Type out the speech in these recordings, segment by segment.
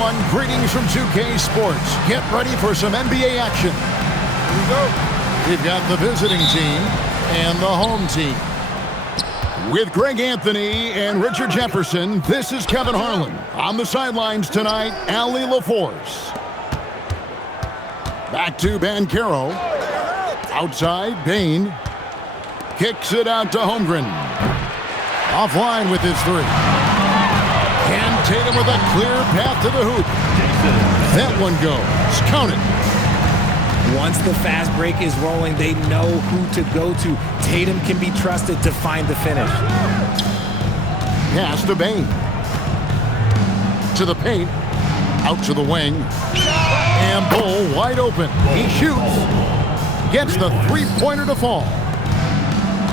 everyone. Greetings from 2K Sports. Get ready for some NBA action. Here we go. We've got the visiting team and the home team. With Greg Anthony and Richard Jefferson, this is Kevin Harlan. On the sidelines tonight, Allie LaForce. Back to Banchero. Outside, Bane. Kicks it out to Holmgren. Offline with his three. And Tatum with a clear path to the hoop. That one goes. Count it. Once the fast break is rolling, they know who to go to. Tatum can be trusted to find the finish. Pass to Bane. To the paint. Out to the wing. And Bull wide open. He shoots. Gets the three-pointer to fall.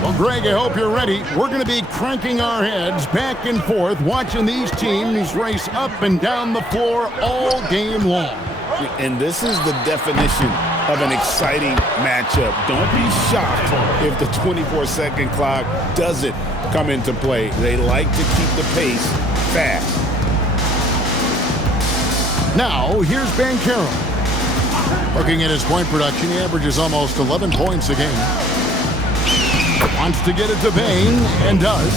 Well, Greg, I hope you're ready. We're going to be cranking our heads back and forth, watching these teams race up and down the floor all game long. And this is the definition of an exciting matchup. Don't be shocked if the 24-second clock doesn't come into play. They like to keep the pace fast. Now, here's Banchero. Looking at his point production, he averages almost 11 points a game. Wants to get it to Bane, and does.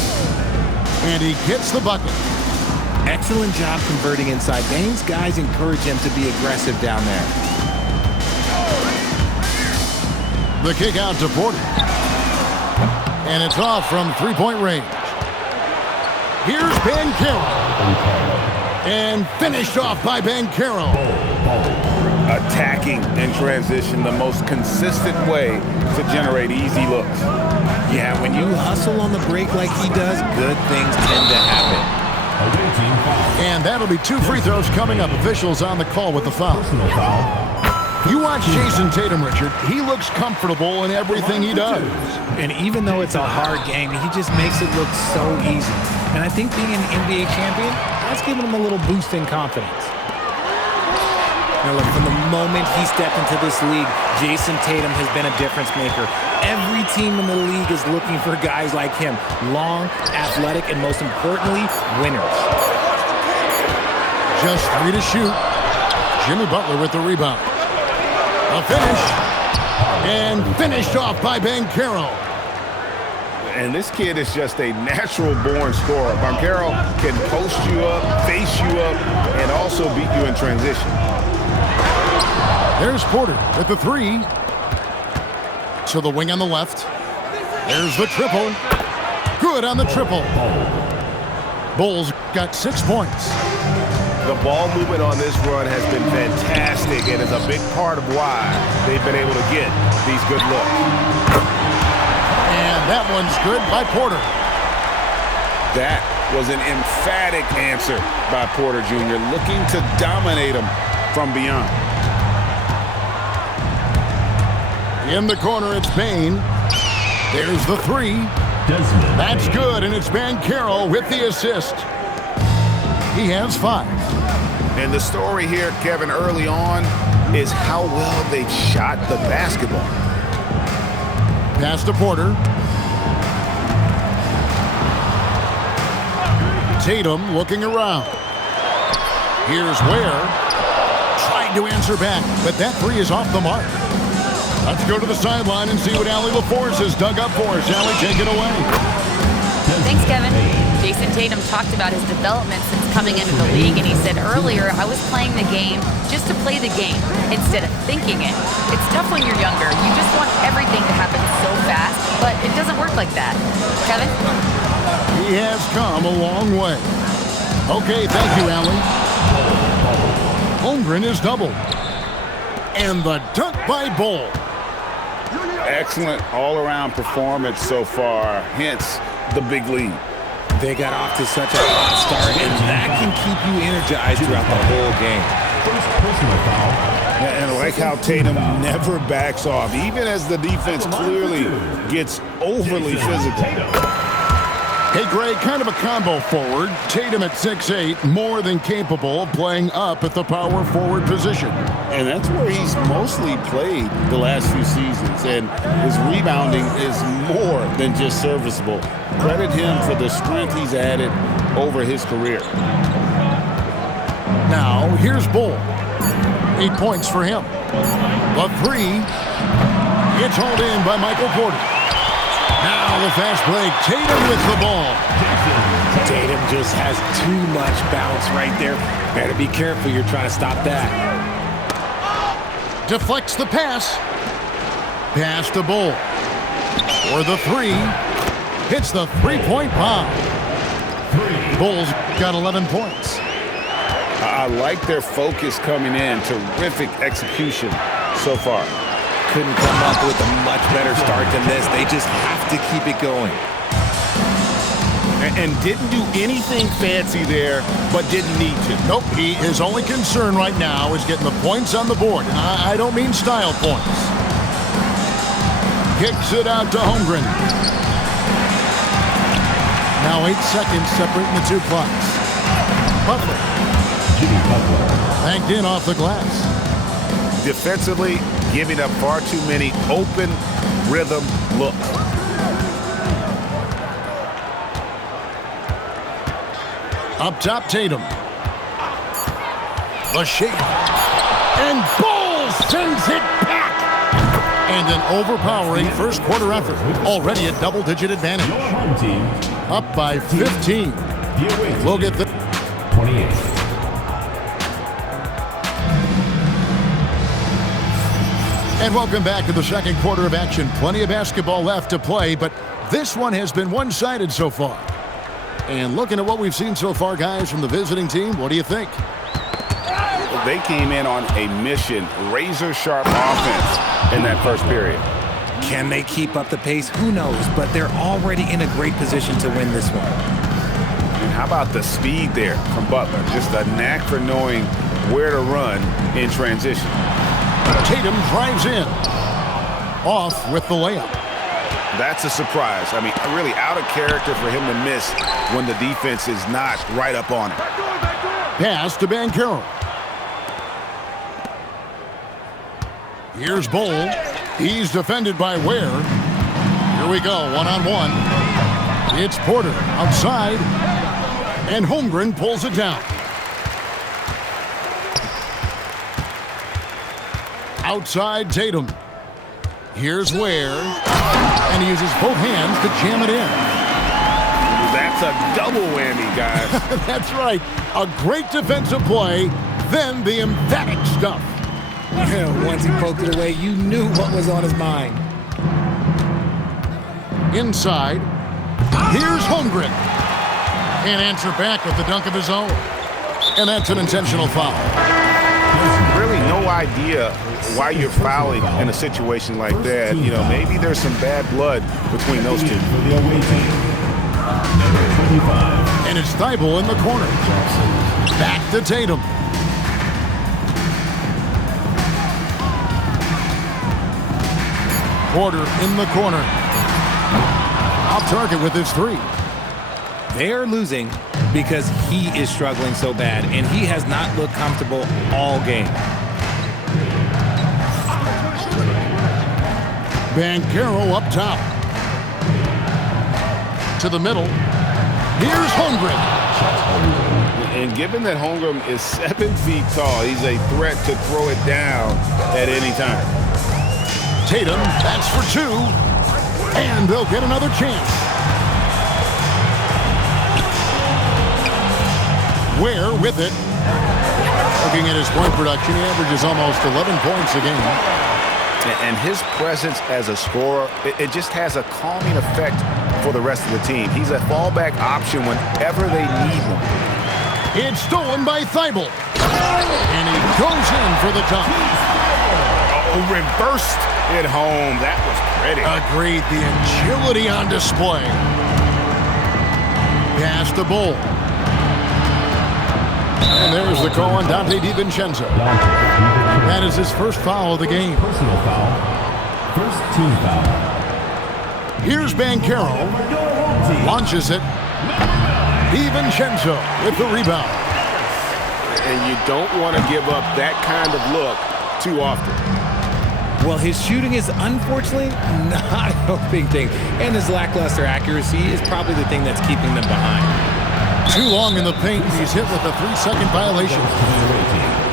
And he gets the bucket. Excellent job converting inside. Bane's guys encourage him to be aggressive down there. The kick out to Porter. And it's off from three-point range. Here's Banchero. And finished off by Banchero. Attacking in transition, the most consistent way to generate easy looks. Yeah, when you hustle on the break like he does, good things tend to happen. And that'll be two free throws coming up. Officials on the call with the foul. You watch Jason Tatum, Richard. He looks comfortable in everything he does. And even though it's a hard game, he just makes it look so easy. And I think being an NBA champion, that's giving him a little boost in confidence. Now look, from the moment he stepped into this league, Jason Tatum has been a difference maker. Every team in the league is looking for guys like him. Long, athletic, and most importantly, winners. Just three to shoot. Jimmy Butler with the rebound. A finish. And finished off by Banchero. And this kid is just a natural-born scorer. Banchero can post you up, face you up, and also beat you in transition. There's Porter with the three. To the wing on the left. There's the triple. Good on the triple. Bulls got 6 points. The ball movement on this run has been fantastic and is a big part of why they've been able to get these good looks. And that one's good by Porter. That was an emphatic answer by Porter Jr., looking to dominate him from beyond. In the corner, it's Bane. There's the three. That's good, and it's Banchero with the assist. He has 5. And the story here, Kevin, early on, is how well they shot the basketball. Pass to Porter. Tatum looking around. Here's Ware. Tried to answer back, but that three is off the mark. Let's go to the sideline and see what Allie LaForce has dug up for us. Allie, take it away. Thanks, Kevin. Jason Tatum talked about his development since coming into the league, and he said earlier, I was playing the game just to play the game instead of thinking it. It's tough when you're younger. You just want everything to happen so fast, but it doesn't work like that. Kevin? He has come a long way. Okay, thank you, Allie. Holmgren is doubled. And the dunk by Bull. Excellent all-around performance so far, hence the big lead. They got off to such a hot start, and that can keep you energized throughout the whole game. And I like how Tatum never backs off, even as the defense clearly gets overly physical. Hey, Greg, kind of a combo forward. Tatum at 6'8", more than capable of playing up at the power forward position. And that's where he's mostly played the last few seasons. And his rebounding is more than just serviceable. Credit him for the strength he's added over his career. Now, here's Bull. 8 points for him. The three. It's hauled in by Michael Porter. Now the fast break. Tatum with the ball. Tatum just has too much bounce right there. Better be careful. You're trying to stop that. Deflects the pass. Pass to Bull. For the three. Hits the three-point bomb. Bulls got 11 points. I like their focus coming in. Terrific execution so far. Couldn't come up with a much better start than this. They just have to keep it going. And didn't do anything fancy there, but didn't need to. Nope, his only concern right now is getting the points on the board. I don't mean style points. Kicks it out to Holmgren. Now 8 seconds separating the two clocks. Butler. Banked in off the glass. Defensively, giving up far too many open rhythm looks. Up top, Tatum. The shake. And Bull sends it back. And an overpowering first quarter effort. Already a double-digit advantage. Up by 15. We'll get the 28. And welcome back to the second quarter of action. Plenty of basketball left to play, but this one has been one-sided so far. And looking at what we've seen so far, guys, from the visiting team, what do you think? They came in on a mission, razor-sharp offense in that first period. Can they keep up the pace? Who knows, but they're already in a great position to win this one. And how about the speed there from Butler? Just a knack for knowing where to run in transition. Tatum drives in. Off with the layup. That's a surprise. I mean, really out of character for him to miss when the defense is not right up on him. Pass to Banchero. Here's Bull. He's defended by Ware. Here we go, one-on-one. It's Porter outside. And Holmgren pulls it down. Outside Tatum. Here's Ware. And he uses both hands to jam it in. That's a double whammy, guys. That's right. A great defensive play, then the emphatic stuff. Once he poked it away, you knew what was on his mind. Inside. Here's Holmgren. Can't answer back with the dunk of his own. And that's an intentional foul. Really no idea why you're fouling in a situation like that. You know, maybe there's some bad blood between those two. And it's Thibault in the corner. Back to Tatum. Porter in the corner. Off target with his three. They're losing because he is struggling so bad, and he has not looked comfortable all game. Banchero up top. To the middle. Here's Holmgren. And given that Holmgren is 7 feet tall, he's a threat to throw it down at any time. Tatum, that's for two. And they'll get another chance. Ware with it. Looking at his point production, he averages almost 11 points a game. And his presence as a scorer, it just has a calming effect for the rest of the team. He's a fallback option whenever they need one. It's stolen by Thibault. And he goes in for the dunk. Oh, reversed it home. That was pretty. Agreed. The agility on display. Pass to Bull. And there's the call on Dante DiVincenzo. That is his first foul of the game. Personal foul. First team foul. Here's Banchero. Launches it. DiVincenzo with the rebound. And you don't want to give up that kind of look too often. Well, his shooting is unfortunately not a helping thing. And his lackluster accuracy is probably the thing that's keeping them behind. Too long in the paint. He's hit with a 3-second violation.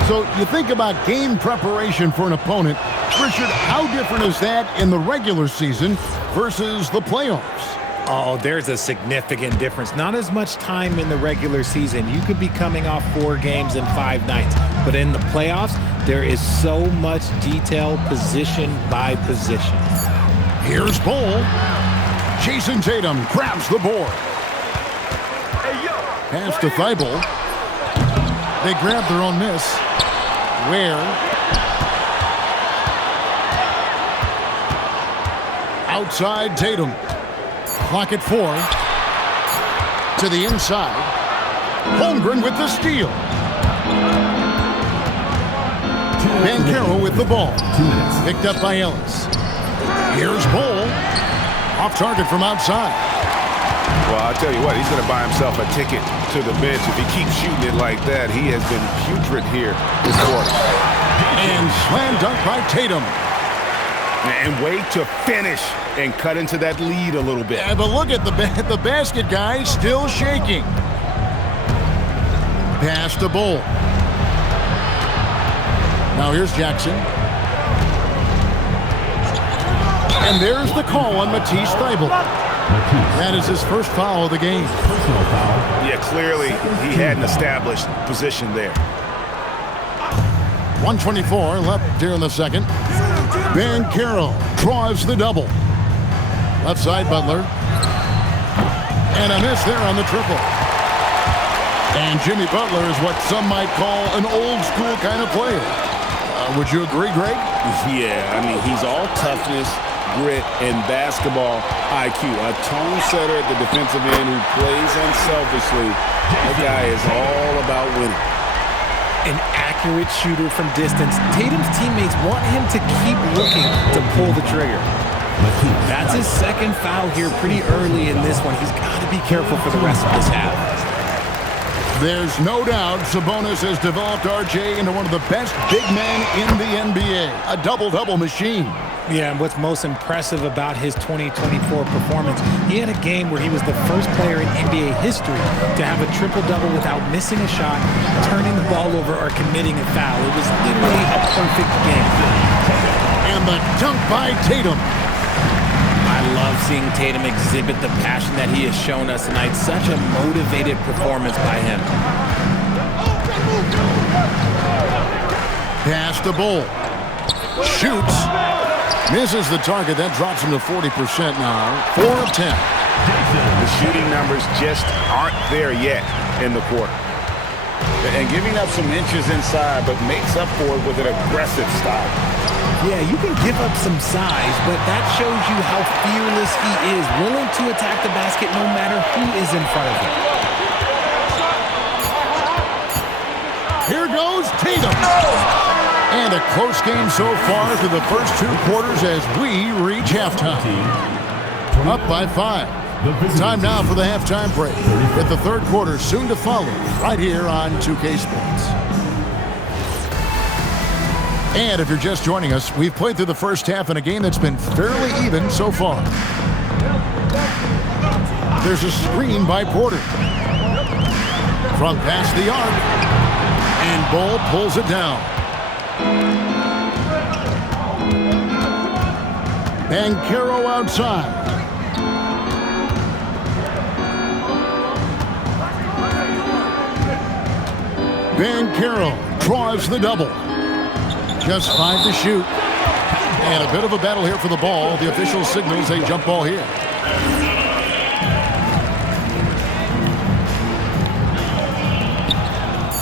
So you think about game preparation for an opponent. Richard, how different is that in the regular season versus the playoffs? Oh, there's a significant difference. Not as much time in the regular season. You could be coming off 4 games in 5 nights. But in the playoffs, there is so much detail position by position. Here's Bull. Jason Tatum grabs the board. Pass to Thibault. They grab their own miss. Ware. Outside Tatum. Clock at 4. To the inside. Holmgren with the steal. Banchero with the ball. Picked up by Ellis. Here's Bull. Off target from outside. Well, I'll tell you what, he's going to buy himself a ticket to the bench. If he keeps shooting it like that, he has been putrid here this quarter. And slam dunk by Tatum. And wait to finish and cut into that lead a little bit. Yeah, but look at the basket guy still shaking. Pass to Bull. Now here's Jackson. And there's the call on Matisse Thybulle. That is his first foul of the game. Yeah, clearly he had an established position there. 1:24 left here in the second. Banchero draws the double. Left side Butler. And a miss there on the triple. And Jimmy Butler is what some might call an old school kind of player. Would you agree, Greg? Yeah, I mean, he's all toughness, grit, and basketball IQ. A tone setter at the defensive end who plays unselfishly. That guy is all about winning. An accurate shooter from distance. Tatum's teammates want him to keep looking to pull the trigger. That's his second foul here pretty early in this one. He's got to be careful for the rest of this half. There's no doubt Sabonis has developed RJ into one of the best big men in the NBA. A double-double machine. Yeah, and what's most impressive about his 2024 performance, he had a game where he was the first player in NBA history to have a triple-double without missing a shot, turning the ball over, or committing a foul. It was literally a perfect game. And the dunk by Tatum. I love seeing Tatum exhibit the passion that he has shown us tonight. Such a motivated performance by him. Pass to Bull. Shoots. Misses the target. That drops him to 40% now. 4 of 10. The shooting numbers just aren't there yet in the quarter. And giving up some inches inside, but makes up for it with an aggressive style. Yeah, you can give up some size, but that shows you how fearless he is, willing to attack the basket no matter who is in front of him. Here goes Tatum. And a close game so far through the first 2 quarters as we reach halftime. Up by 5. Time now for the halftime break, with the third quarter soon to follow right here on 2K Sports. And if you're just joining us, we've played through the first half in a game that's been fairly even so far. There's a screen by Porter. From past the arc. And Bull pulls it down. Banchero outside. Banchero draws the double. Just 5 to shoot. And a bit of a battle here for the ball. The official signals a jump ball here.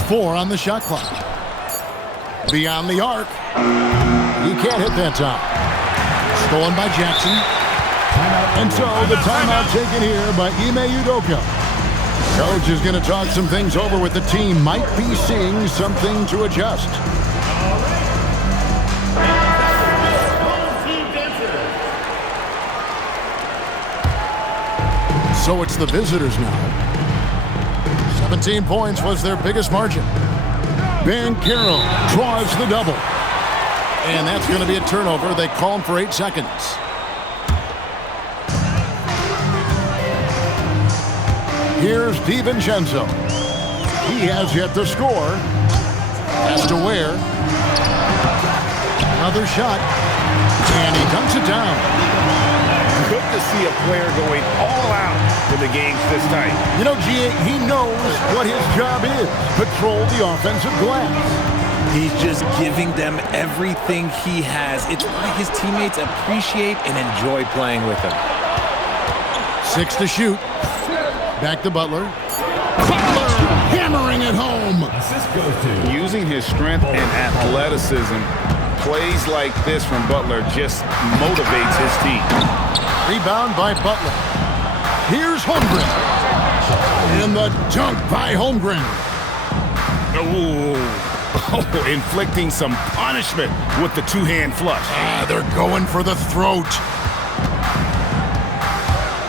Four on the shot clock. Beyond the arc. He can't hit that time. Stolen by Jackson. And so the timeout taken here by Ime Udoka. Coach is going to talk some things over with the team. Might be seeing something to adjust. So it's the visitors now. 17 points was their biggest margin. Banchero draws the double. And that's going to be a turnover. They call him for 8 seconds. Here's DiVincenzo. He has yet to score. Has to wear. Another shot. And he dunks it down. Good to see a player going all out when the game's this tight. You know, G.A., he knows what his job is. Patrol the offensive glass. He's just giving them everything he has. It's why his teammates appreciate and enjoy playing with him. 6 to shoot. Back to Butler. Butler hammering it home. Assist goes to Using his strength and athleticism, plays like this from Butler just motivates his team. Rebound by Butler. Here's Holmgren. And the dunk by Holmgren. Oh, inflicting some punishment with the two-hand flush. They're going for the throat.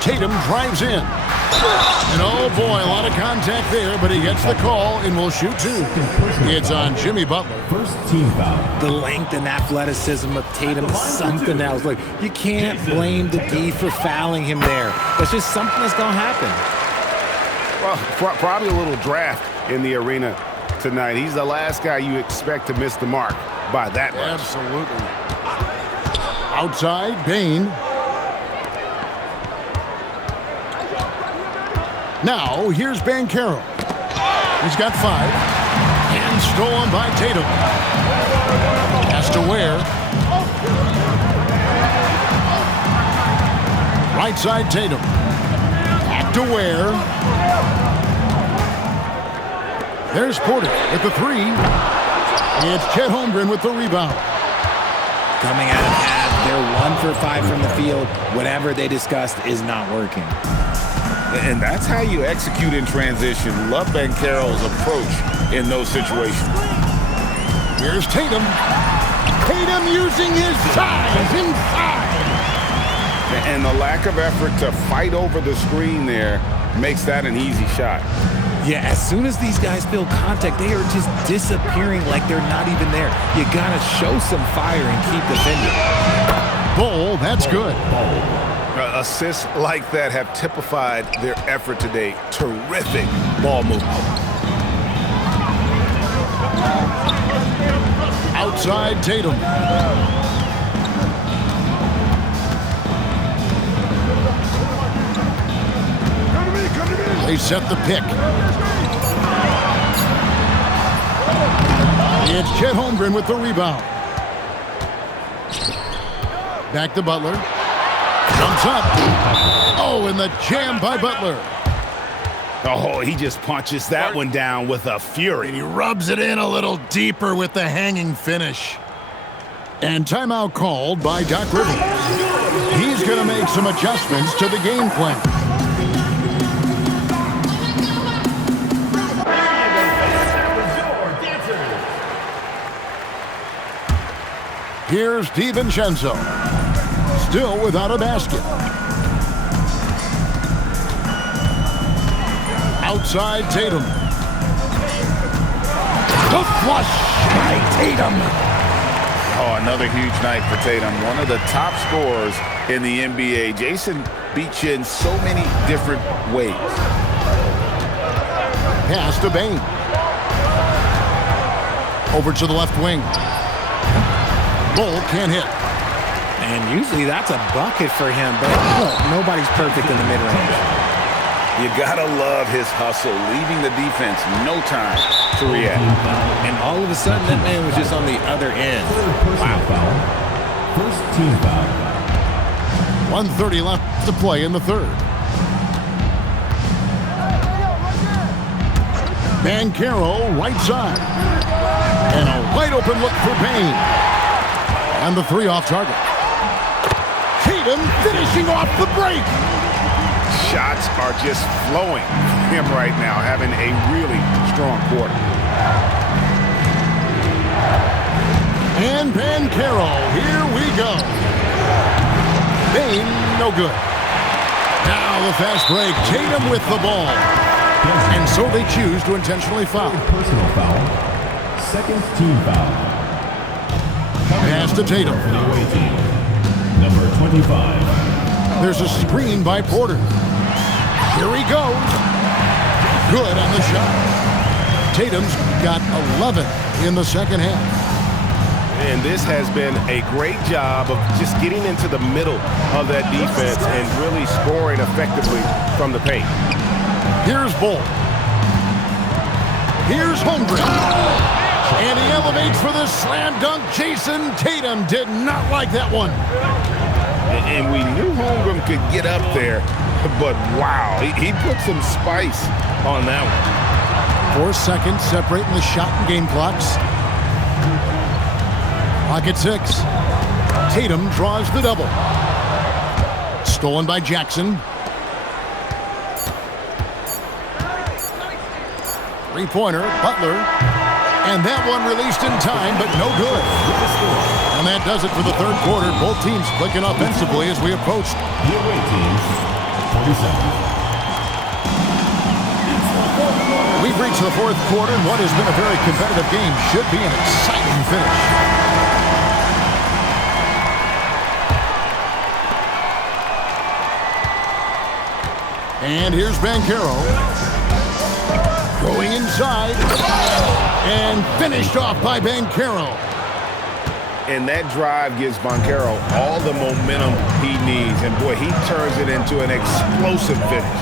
Tatum drives in. And oh boy, a lot of contact there, but he gets the call and will shoot 2. It's on Jimmy Butler. first team foul. The length and athleticism of Tatum is something else. Like, you can't blame the D for fouling him there. That's just something that's going to happen. Well, probably a little draft in the arena tonight. He's the last guy you expect to miss the mark by that much. Absolutely. Outside, Bane. Now, here's Banchero. He's got 5. And stolen by Tatum. Has to wear. Right side, Tatum. Back to wear. There's Porter with the 3. It's Chet Holmgren with the rebound. Coming out of half, they're 1 for 5 from the field. Whatever they discussed is not working. And that's how you execute in transition. Love Banchero's approach in those situations. Here's Tatum. Tatum using his size inside. And the lack of effort to fight over the screen there makes that an easy shot. Yeah, as soon as these guys feel contact, they are just disappearing like they're not even there. You gotta show some fire and keep defending. Bull, that's good. Assists like that have typified their effort today. Terrific ball movement. Outside Tatum. They set the pick. It's Chet Holmgren with the rebound. Back to Butler. Jumps up. Oh, and the jam by Butler. Oh, he just punches that one down with a fury. He rubs it in a little deeper with the hanging finish. And timeout called by Doc Rivers. He's going to make some adjustments to the game plan. Here's DiVincenzo. Still without a basket. Outside Tatum. The flush by Tatum. Oh, another huge night for Tatum. One of the top scorers in the NBA. Jason beats you in so many different ways. Pass to Bane. Over to the left wing. Bull can't hit. And usually that's a bucket for him, but look, nobody's perfect in the mid-range. You gotta love his hustle, leaving the defense no time to react. And all of a sudden, that man was just on the other end. Personal foul. First team foul. 1:30 left to play in the third. Banchero right side. And a wide open look for Bane. And the 3 off target. Tatum finishing off the break. Shots are just flowing from him right now, having a really strong quarter. And Banchero, here we go. Bane, no good. Now the fast break. Tatum with the ball. And so they choose to intentionally foul. Personal foul. Second team foul. Pass to Tatum. The away team. Number 25. There's a screen by Porter. Here he goes. Good on the shot. Tatum's got 11 in the second half. And this has been a great job of just getting into the middle of that defense and really scoring effectively from the paint. Here's Bull. Here's Holmgren. And he elevates for the slam dunk. Jason Tatum did not like that one. And we knew Holmgren could get up there, but wow, he put some spice on that one. 4 seconds separating the shot and game clocks. Clock at 6. Tatum draws the double. Stolen by Jackson. Three-pointer, Butler. And that one released in time, but no good. And that does it for the third quarter. Both teams clicking offensively as we approach. The away team, 40 seconds. We've reached the fourth quarter, and what has been a very competitive game should be an exciting finish. And here's Banchero. Going inside. And finished off by Banchero. And that drive gives Banchero all the momentum he needs. And boy, he turns it into an explosive finish.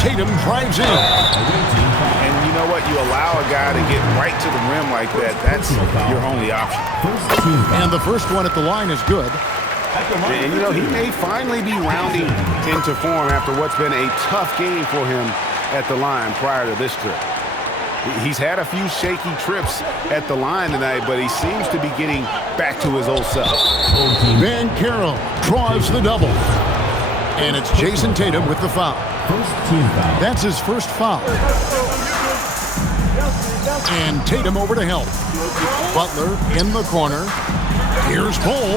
Tatum drives in. And you know what? You allow a guy to get right to the rim like that. That's your only option. And the first one at the line is good. And you know, he may finally be rounding into form after what's been a tough game for him at the line prior to this trip. He's had a few shaky trips at the line tonight, but he seems to be getting back to his old self. Banchero draws the double. And it's Jason Tatum with the foul. That's his first foul. And Tatum over to help. Butler in the corner. Here's Bull.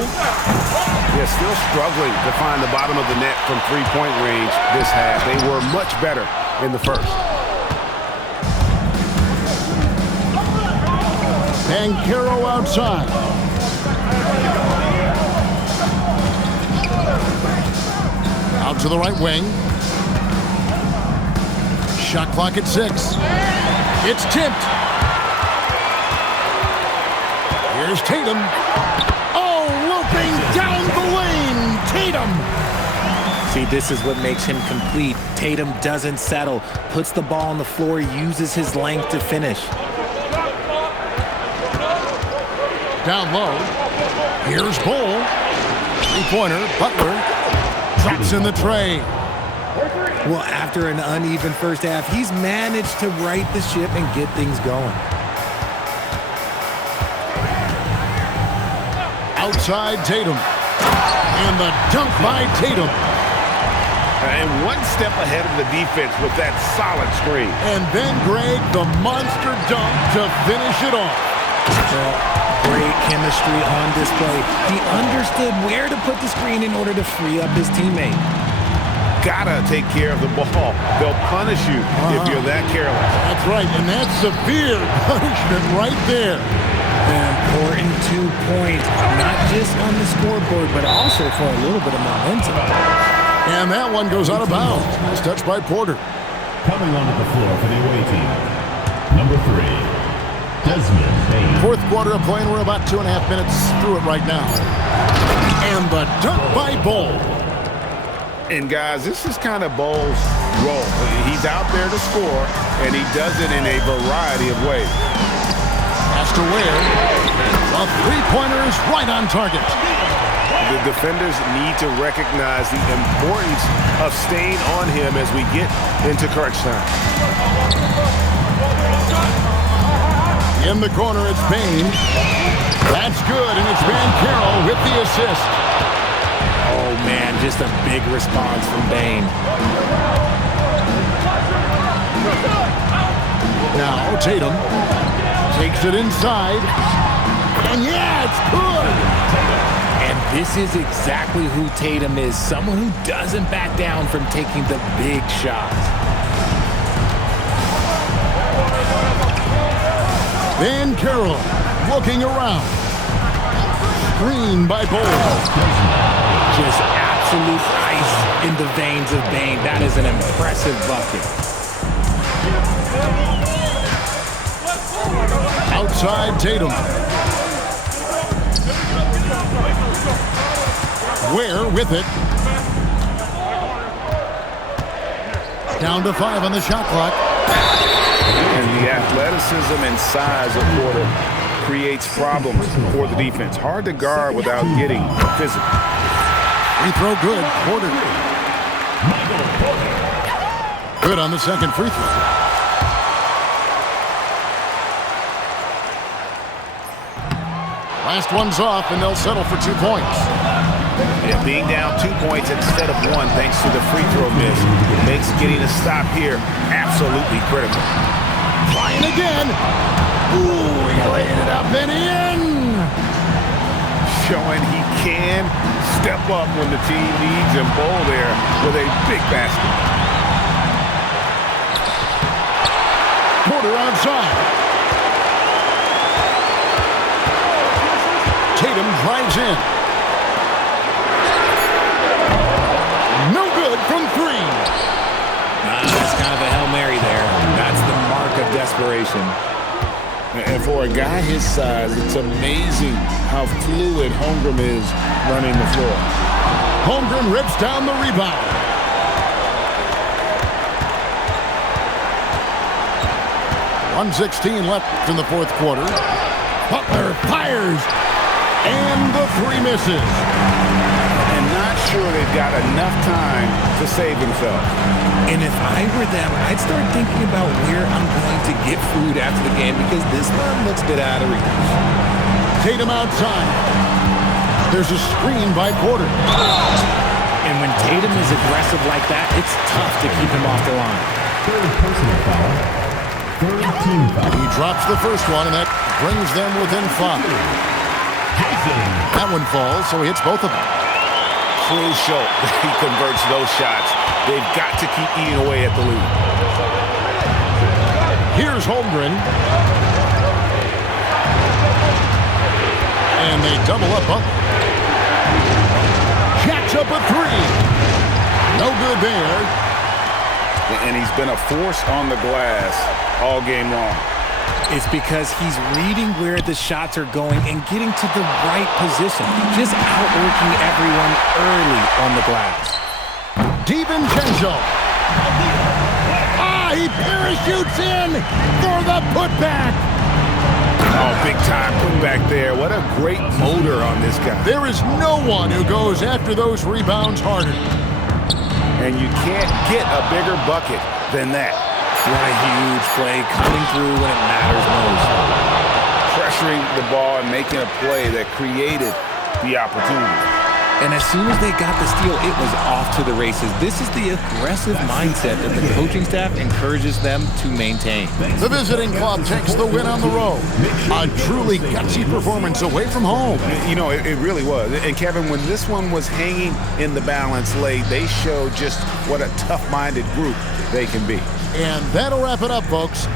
Yeah, still struggling to find the bottom of the net from three-point range this half. They were much better in the first. Banchero outside. Out to the right wing. Shot clock at 6. It's tipped. Here's Tatum. Oh, looping down the lane. Tatum. See, this is what makes him complete. Tatum doesn't settle, puts the ball on the floor, uses his length to finish. Down low. Here's Bull. Three-pointer. Butler drops in the tray. Well, after an uneven first half, he's managed to right the ship and get things going. Outside Tatum. And the dunk by Tatum. And one step ahead of the defense with that solid screen. And then Greg, the monster dunk to finish it off. Great chemistry on display. He understood where to put the screen in order to free up his teammate. Gotta take care of the ball. They'll punish you if you're that careless. That's right, and that's severe punishment right there. An important 2 points, not just on the scoreboard, but also for a little bit of momentum. And that one goes out of bounds. It's touched by Porter. Coming onto the floor for the away team, number 3, Desmond Bane. Fourth quarter of play, and we're about 2.5 minutes through it right now. And the dunk by Bull. And guys, this is kind of Bull's role. He's out there to score, and he does it in a variety of ways. Has to wear. A three-pointer is right on target. The defenders need to recognize the importance of staying on him as we get into crunch time. In the corner, it's Bane. That's good, and it's Banchero with the assist. Oh, man, just a big response from Bane. Now Tatum takes it inside. And yeah, it's good. And this is exactly who Tatum is, someone who doesn't back down from taking the big shots. Banchero looking around. Screen by Bull. Just absolute ice in the veins of Bane. That is an impressive bucket. Outside Tatum. Ware with it. Down to 5 on the shot clock. And the athleticism and size of Porter creates problems for the defense. Hard to guard without getting physical. Free throw good. Porter. Good on the second free throw. Last one's off, and they'll settle for 2 points. And being down 2 points instead of 1 thanks to the free throw miss makes getting a stop here absolutely critical. Trying again. Ooh, he laid it up and in. Showing he can step up when the team needs him. Ball there with a big basket. Porter outside. Tatum drives in. No good from 3. That's kind of a Hail Mary there. That's the mark of desperation. And for a guy his size, it's amazing how fluid Holmgren is running the floor. Holmgren rips down the rebound. .116 left in the fourth quarter. Butler fires. And the 3 misses. And not sure they've got enough time to save themselves. And if I were them, I'd start thinking about where I'm going to get food after the game because this one looks a bit out of reach. Tatum outside. There's a screen by Porter. And when Tatum is aggressive like that, it's tough to keep him off the line. Third personal foul. Third team foul. He drops the first one, and that brings them within 5. That one falls, so he hits both of them. Crucial that he converts those shots. They've got to keep eating away at the lead. Here's Holmgren. And they double up Butler. Jacks up a 3. No good there. And he's been a force on the glass all game long. It's because he's reading where the shots are going and getting to the right position. Just outworking everyone early on the glass. DiVincenzo. He parachutes in for the putback. Oh, big time putback there. What a great motor on this guy. There is no one who goes after those rebounds harder. And you can't get a bigger bucket than that. What a huge play coming through when it matters most. Pressuring the ball and making a play that created the opportunity. And as soon as they got the steal, it was off to the races. This is the aggressive mindset that the coaching staff encourages them to maintain. The visiting club takes the win on the road. A truly gutsy performance away from home. You know, it really was. And Kevin, when this one was hanging in the balance late, they showed just what a tough-minded group they can be. And that'll wrap it up, folks.